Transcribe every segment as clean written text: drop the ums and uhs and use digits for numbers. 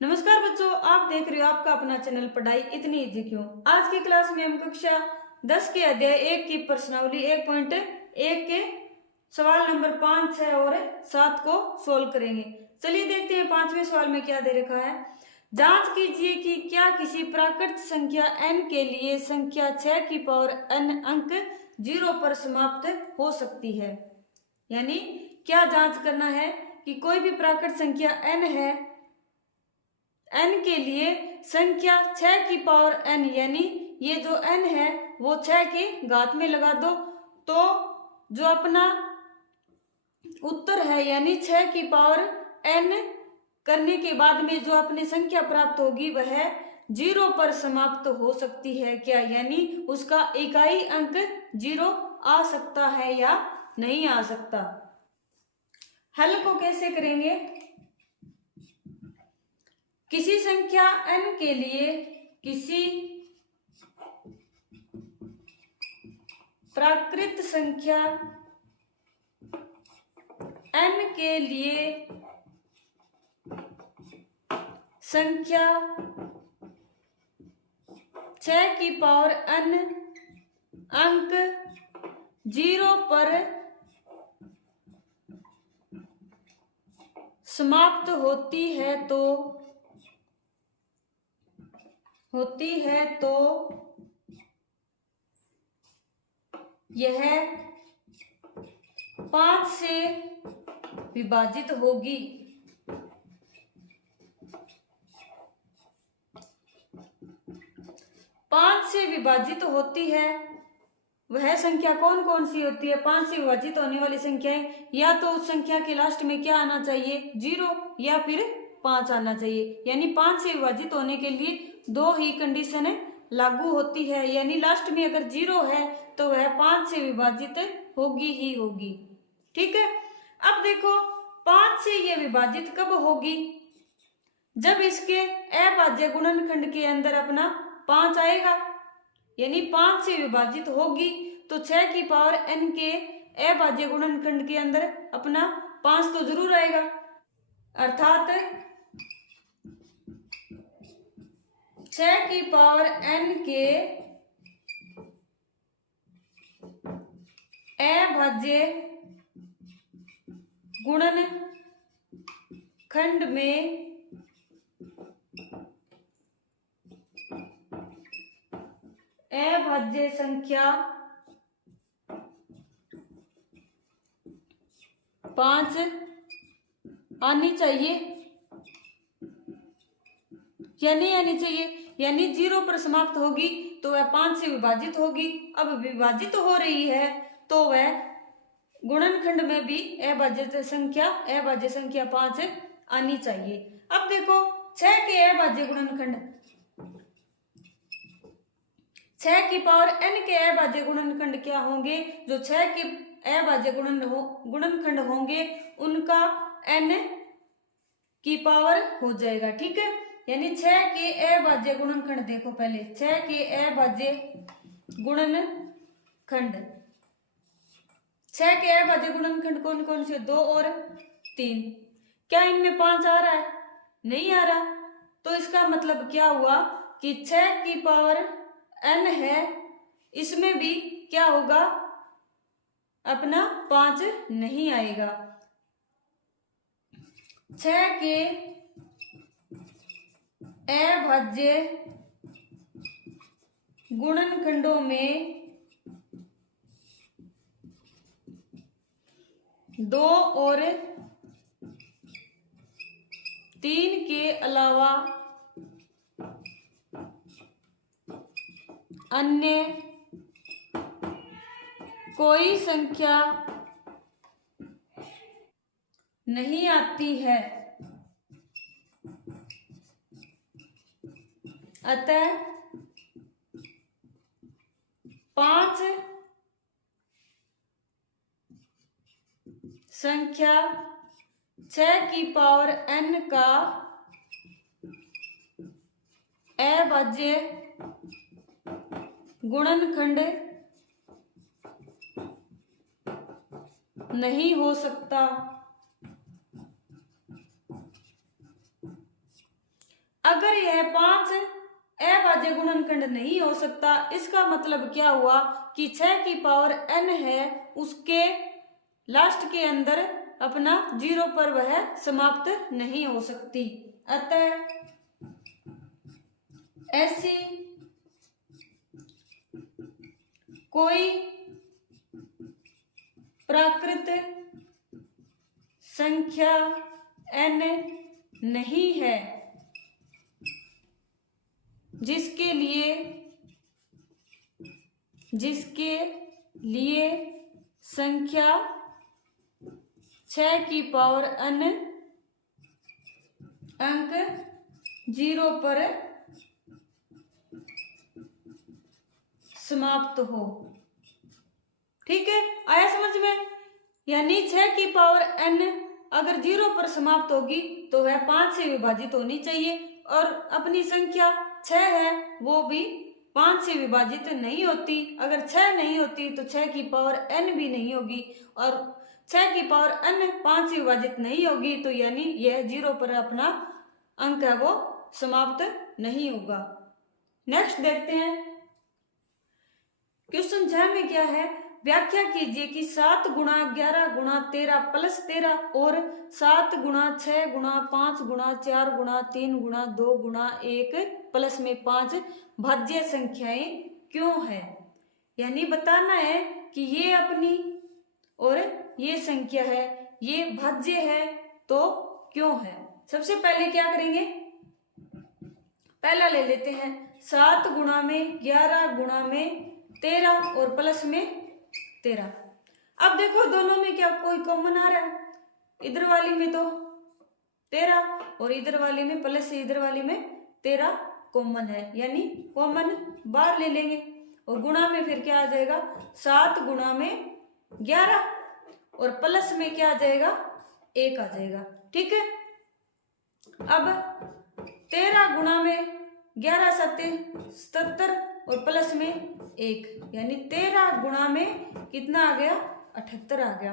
नमस्कार बच्चों, आप देख रहे हो आपका अपना चैनल पढ़ाई इतनी इजी क्यों। आज की क्लास में हम कक्षा 10 के अध्याय 1 की प्रश्नावली 1.1 के सवाल नंबर 5, 6 और 7 को सोल्व करेंगे। चलिए देखते हैं 5वें सवाल में क्या दे रखा है। जांच कीजिए कि क्या किसी प्राकृत संख्या n के लिए संख्या 6 की पावर n अंक 0 पर समाप्त हो सकती है। यानी क्या जांच करना है कि कोई भी प्राकृत संख्या n है, n के लिए संख्या 6 की पावर n, यानी ये जो n है वो 6 के घात में लगा दो, तो जो अपना उत्तर है यानी 6 की पावर n करने के बाद में जो अपनी संख्या प्राप्त होगी वह 0 पर समाप्त हो सकती है क्या, यानी उसका इकाई अंक 0 आ सकता है या नहीं आ सकता। हल को कैसे करेंगे। किसी संख्या n के लिए, किसी प्राकृत संख्या n के लिए संख्या 6 की पावर n अंक 0 पर समाप्त होती है तो यह 5 से विभाजित होगी। पांच से विभाजित होती है वह संख्या कौन कौन सी होती है। 5 से विभाजित होने वाली संख्याएं, या तो उस संख्या के लास्ट में क्या आना चाहिए, 0, या फिर 5 आना चाहिए। यानी 5 से विभाजित होने के लिए दो ही कंडीशन लागू होती है, यानी लास्ट में अगर 0 है तो वह 5 से विभाजित होगी ही होगी। ठीक है। अब देखो 5 से यह विभाजित कब होगी, जब इसके अभाज्य गुणनखंड के अंदर अपना 5 आएगा, यानी 5 से विभाजित होगी तो 6 की पावर n के अभाज्य गुणनखंड के अंदर अपना 5 तो जरूर आएगा। अर्थात 6 की पावर n के अभाज्य गुणनखंड में अभाज्य संख्या 5 आनी चाहिए या नहीं आनी चाहिए। यानी 0 पर समाप्त होगी तो वह 5 से विभाजित होगी। अब विभाजित हो रही है तो वह गुणनखंड में भी अभाज्य संख्या 5 आनी चाहिए। अब देखो 6 के अभाज्य गुणनखंड, 6 की पावर n के अभाज्य गुणनखंड क्या होंगे, जो 6 के अभाज्य गुणनखंड होंगे उनका n की पावर हो जाएगा। ठीक है। यानी 6 के अभाज्य गुणनखंड देखो, पहले 6 के अभाज्य गुणनखंड, 6 के अभाज्य गुणनखंड कौन कौन से, 2 और 3। क्या इनमें 5 आ रहा है, नहीं आ रहा। तो इसका मतलब क्या हुआ कि 6 की पावर n है, इसमें भी क्या होगा, अपना 5 नहीं आएगा। 6 के अभाज्य गुणनखंडों में 2 और 3 के अलावा अन्य कोई संख्या नहीं आती है। अतः 5 संख्या 6 की पावर n का अभाज्य गुणनखंड नहीं हो सकता। अगर यह 5 अभाज्य गुणनखंड नहीं हो सकता, इसका मतलब क्या हुआ कि 6 की पावर n है, उसके लास्ट के अंदर अपना 0 पर वह समाप्त नहीं हो सकती। अतः ऐसी कोई प्राकृत संख्या n नहीं है जिसके लिए संख्या 6 की पावर n अंक 0 पर समाप्त हो। ठीक है, आया समझ में? यानी 6 की पावर n अगर 0 पर समाप्त होगी तो वह 5 से विभाजित होनी चाहिए, और अपनी संख्या 6 है वो भी 5 से विभाजित नहीं होती। अगर 6 नहीं होती तो 6 की पावर n भी नहीं होगी, और 6 की पावर n 5 से विभाजित नहीं होगी, तो यानी यह 0 पर अपना अंक है वो समाप्त नहीं होगा। नेक्स्ट देखते हैं क्वेश्चन 6 में क्या है। व्याख्या कीजिए कि 7 गुणा 11 गुणा 13 प्लस 13 और 7 गुणा 6 गुणा 5 गुणा 4 गुणा 3 गुणा 2 गुणा 1 प्लस में 5 भाज्य संख्याएं क्यों है। यानी बताना है कि ये अपनी और ये संख्या है, ये भाज्य है तो क्यों है। सबसे पहले क्या करेंगे, पहला ले लेते हैं 7 गुणा में 11 गुणा में 13 और प्लस में 13। अब देखो दोनों में क्या कोई कॉमन आ रहा है, इधर वाली में तो 13 और इधर वाली में प्लस से इधर वाली में 13 कॉमन है, यानी कॉमन बाहर ले लेंगे। और गुणा में फिर क्या आ जाएगा, 7 गुणा में 11 और प्लस में क्या आ जाएगा, 1 आ जाएगा। ठीक है, अब 13 गुणा में 11 सत्ते 77 और प्लस में 1, यानी 13 गुणा में कितना आ गया, 78 आ गया।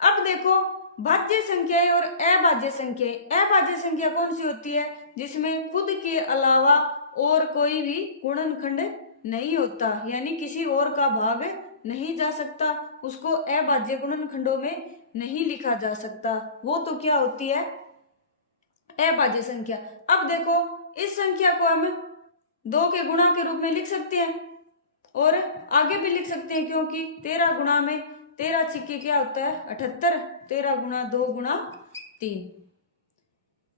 अब देखो भाज्य संख्याएं और अभाज्य संख्याएं। अभाज्य संख्या कौन सी होती है, जिसमें खुद के अलावा और कोई भी गुणनखंड नहीं होता, यानी किसी और का भाग नहीं जा सकता, उसको अभाज्य गुणनखंडों में नहीं लिखा जा सकता, वो तो क्या होती है, अभाज्य संख्या। अब देखो इस संख्या को हम 2 के गुणा के रूप में लिख सकते हैं और आगे भी लिख सकते हैं, क्योंकि 13 गुणा में 13 छिक्के क्या होता है 78, 13 गुणा 2 गुणा 3,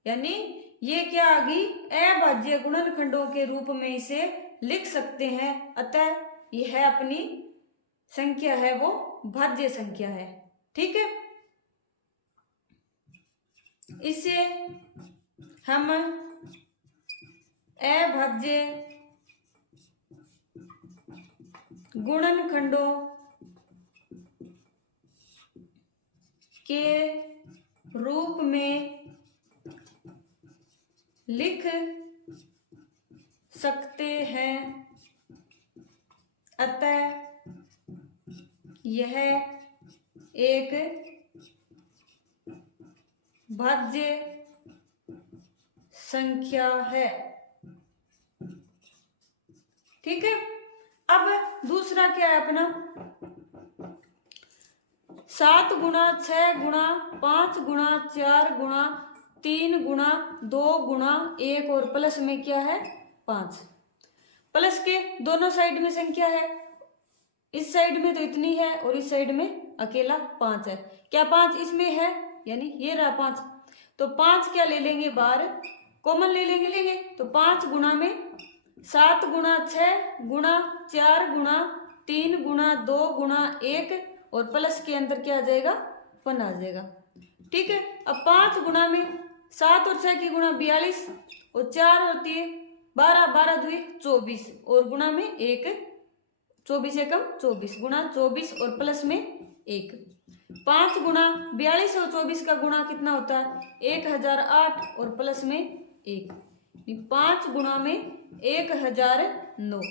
यानी ये क्या आ गई, अभाज्य गुणनखंडों के रूप में इसे लिख सकते हैं। अतः यह अपनी संख्या है वो भाज्य संख्या है। ठीक है, इसे हम अभाज्य गुणनखंडों के रूप में लिख सकते हैं। अतः यह एक भाज्य संख्या है। ठीक है, अब दूसरा क्या है अपना, 7 गुणा 6 गुणा 5 गुणा 4 गुणा 3 गुणा 2 गुणा 1 और प्लस में क्या है 5। प्लस के दोनों साइड में संख्या है, इस साइड में तो इतनी है और इस साइड में अकेला 5 है। क्या 5 इसमें है, यानी ये रहा 5, तो 5 क्या ले लेंगे बाहर, कॉमन ले लेंगे तो 5 गुणा में 7 गुणा 6 गुणा 4 गुणा 3 गुणा 2 गुणा 1 और प्लस के अंदर क्या आ जाएगा 1 आ जाएगा। ठीक है, अब 5 गुणा में 7 और 6 की गुणा 42 और 4 और 3 12, 12 2 24 और गुणा में 1, 24 एकम 24 गुणा 24 और प्लस में 1। 5 गुणा 42 और 24 का गुणा कितना होता है 1008 और प्लस में 1, 5 गुणा में 1009।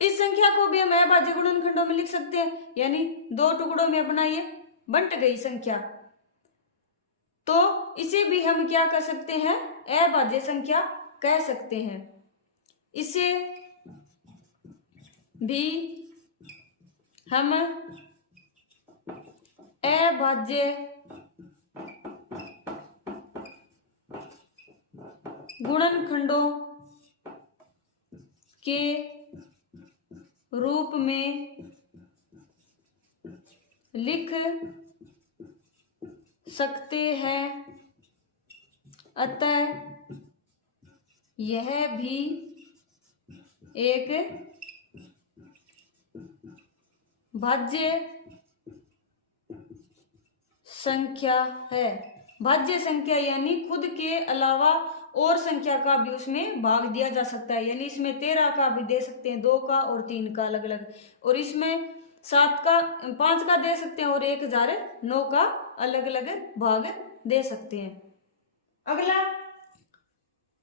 इस संख्या को भी हम अभाज्य गुणनखंडों में लिख सकते हैं, यानी 2 टुकड़ों में अपना ये बंट गई संख्या। तो इसे भी हम क्या कर सकते हैं, अभाज्य संख्या कह सकते हैं। इसे भी हम अभाज्य गुणनखंडों के रूप में लिख सकते हैं, अतः यह भी एक भाज्य संख्या है। भाज्य संख्या यानी खुद के अलावा और संख्या का भी उसमें भाग दिया जा सकता है, यानी इसमें 13 का भी दे सकते हैं, 2 का और 3 का अलग अलग, और इसमें 7 का 5 का दे सकते हैं और 1009 का अलग अलग भाग दे सकते हैं। अगला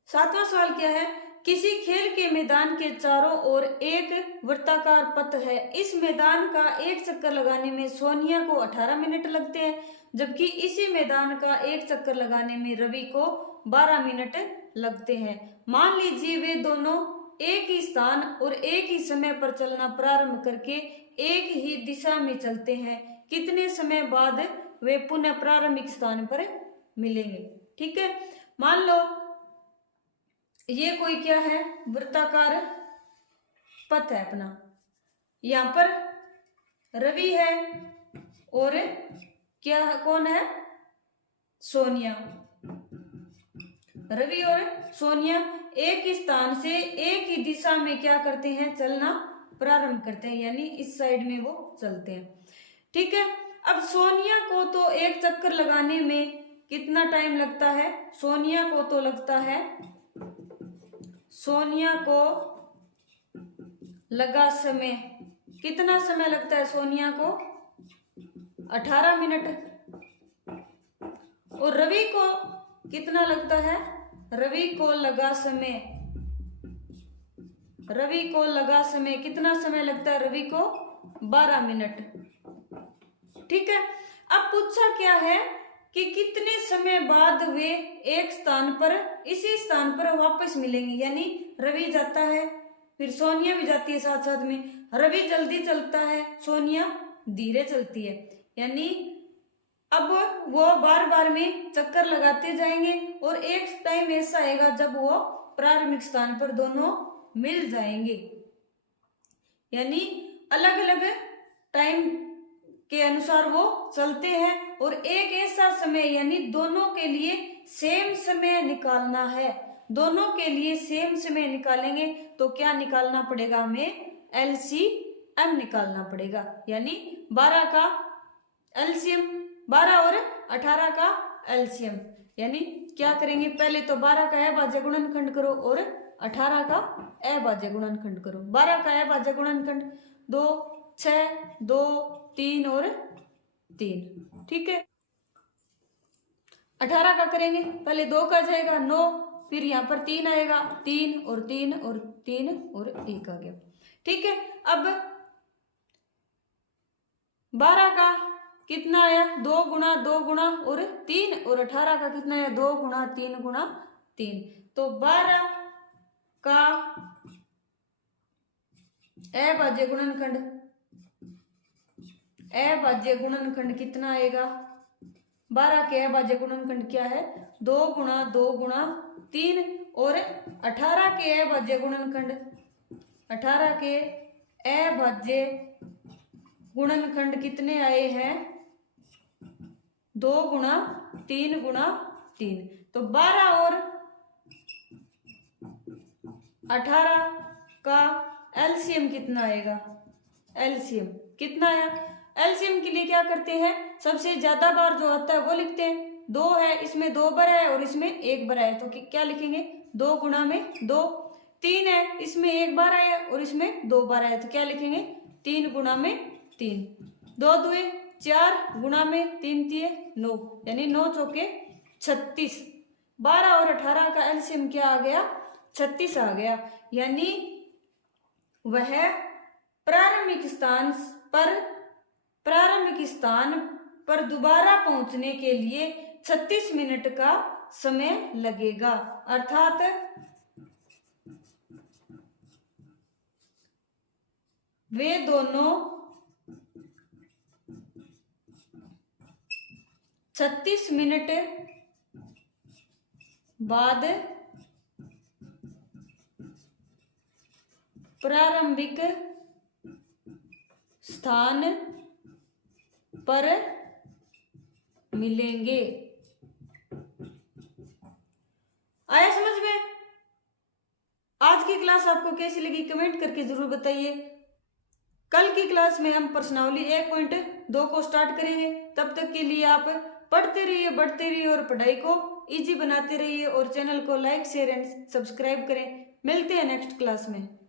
7वां सवाल क्या है, किसी खेल के मैदान के चारों ओर एक वृत्ताकार पथ है। इस मैदान का एक चक्कर लगाने में सोनिया को 18 मिनट लगते हैं, जबकि इसी मैदान का एक चक्कर लगाने में रवि को 12 मिनट लगते हैं। मान लीजिए वे दोनों एक ही स्थान और एक ही समय पर चलना प्रारंभ करके एक ही दिशा में चलते हैं। कितने समय बाद वे पुनः प्रारंभिक स्थान पर मिलेंगे। ठीक है, मान लो ये कोई क्या है, वृत्ताकार पथ है अपना, यहाँ पर रवि है और क्या कौन है, सोनिया। रवि और सोनिया एक ही स्थान से एक ही दिशा में क्या करते हैं, चलना प्रारंभ करते हैं, यानी इस साइड में वो चलते हैं। ठीक है, अब सोनिया को तो एक चक्कर लगाने में कितना टाइम लगता है, सोनिया को तो लगता है, सोनिया को लगा समय, कितना समय लगता है सोनिया को, 18 मिनट। और रवि को कितना लगता है, रवि को लगा समय, रवि को लगा समय कितना समय लगता है, रवि को 12 मिनट। ठीक है, अब पूछा क्या है कि कितने समय बाद वे एक स्थान पर, इसी स्थान पर वापस मिलेंगे, यानी रवि जाता है फिर सोनिया भी जाती है साथ साथ में, रवि जल्दी चलता है, सोनिया धीरे चलती है, यानी अब वो बार बार में चक्कर लगाते जाएंगे और एक टाइम ऐसा आएगा जब वो प्रारंभिक स्थान पर दोनों मिल जाएंगे, यानी अलग अलग टाइम के अनुसार वो चलते हैं और एक ऐसा समय, यानी दोनों के लिए सेम समय निकालना है। दोनों के लिए सेम समय निकालेंगे तो क्या निकालना पड़ेगा, हमें LCM निकालना पड़ेगा, यानी 12 का LCM, 12 और 18 का LCM, यानी क्या करेंगे, पहले तो 12 का अभाज्य गुणनखंड करो और 18 का अभाज्य गुणनखंड करो। 12 का अभाज्य गुणनखंड 2, 6, 2, 3 और 3। ठीक है, 18 का करेंगे, पहले 2 का जाएगा 9, फिर यहाँ पर 3 आएगा, 3 और 3 और 3 और 1 आ गया। ठीक है, अब 12 का कितना आया, 2 गुणा 2 गुणा और 3, और 18 का कितना आया, 2 गुणा 3 गुणा 3, तो 12 का अभाज्य गुणनखंड, अभाज्य गुणनखंड कितना आएगा, 12 के अभाज्य गुणनखंड क्या है, 2 गुणा 2 गुणा 3, और 18 के अभाज्य गुणनखंड, 18 के अभाज्य गुणनखंड कितने आए हैं, 2 गुणा 3 गुणा 3, तो 12 और 18 का LCM कितना आएगा, LCM कितना आया। LCM के लिए क्या करते हैं, सबसे ज्यादा बार जो आता है वो लिखते हैं, 2 है इसमें 2 बार है और इसमें 1 बार है, तो क्या लिखेंगे, 2 गुणा में 2। 3 है इसमें 1 बार आया और इसमें 2 बार आया, तो क्या लिखेंगे, 3 गुणा में 3, 2 दुए 4 गुणा में 3 तिये 9, यानी 9 चौके 36। 12 और 18 का एलसीएम क्या आ गया, 36 आ गया, यानी वह प्रारंभिक स्थान पर दोबारा पहुंचने के लिए 36 मिनट का समय लगेगा। अर्थात वे दोनों 36 मिनट बाद प्रारंभिक स्थान पर मिलेंगे। आया समझ में? आज की क्लास आपको कैसी लगी कमेंट करके जरूर बताइए। कल की क्लास में हम प्रश्नावली 1.2 को स्टार्ट करेंगे। तब तक के लिए आप पढ़ते रहिए, बढ़ते रहिए और पढ़ाई को इजी बनाते रहिए और चैनल को लाइक शेयर एंड सब्सक्राइब करें। मिलते हैं नेक्स्ट क्लास में।